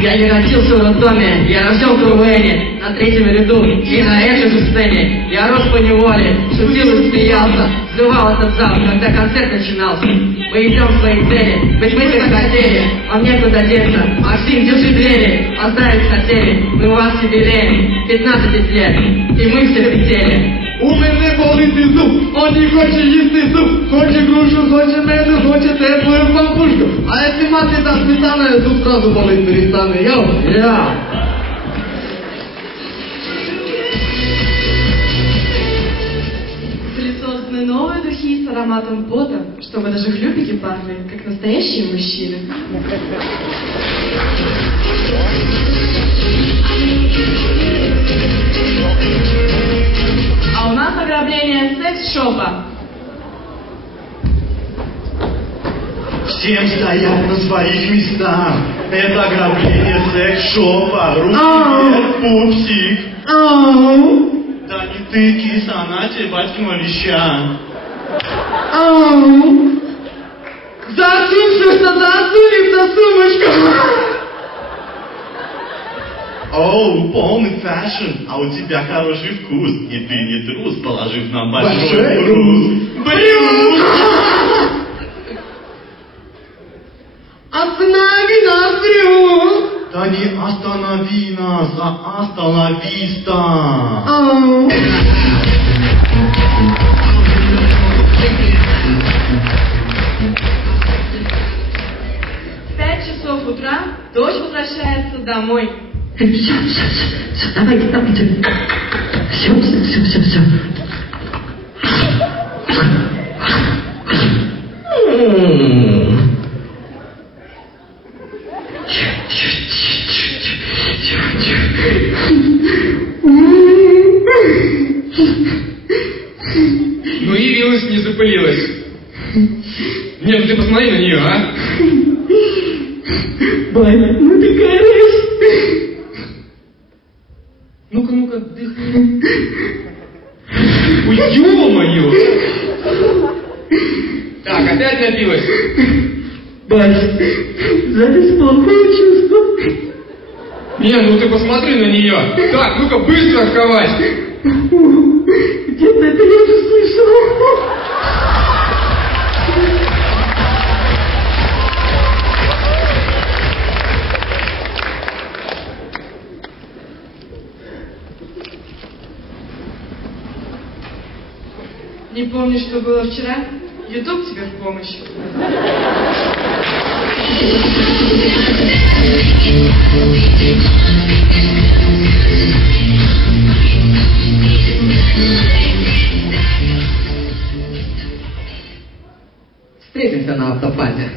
Я не родился в роддоме, я рожден в КВНе, на третьем ряду и на этой же сцене. Я рос по неволе, шутил и смеялся, взрывал этот зал, когда концерт начинался. Мы идем к своей цели, ведь мы так хотели, вам некуда деться. Максим, держи двери, поздравить хотели, мы у вас юбилей, 15 лет, и мы все хотели. У мене болить зуб, он не хоче їсти суп, хоче грушу, хоче меду, хоче теплую пампушку. А якщо мати та сметана, зуб сразу болить перестане. Йоу! Были созданы новые духи с ароматом пота, чтобы даже хлюпики пахли, как настоящие мужчины. А у нас ограбление секс-шопа. Всем стоять на своих местах. Это ограбление секс-шопа. Руки вверх, пупсик. Да не ты, киса, она тебе батькиного леща. Засунь все, что засунется, сумочку. Оу, полный фэшн, а у тебя хороший вкус. И ты не трус, положив нам большой груз. Брюк! Останови нас, Брюк! Да не останови нас, а остановиста. 5 часов утра дочь возвращается домой. Все, давайте. Все. Ну явилась, не запылилась. Нет, ты посмотри на нее, а? Баба, ну ты горишь. Ну-ка, дыхай. Ой, ё-моё! Так, опять напилась? Бать, запись плохое чувство. Не, ну ты посмотри на нее. Так, ну-ка, быстро сховать. Где-то это я уже слышала. Не помнишь, что было вчера? YouTube тебе в помощь. Встретимся на автопате.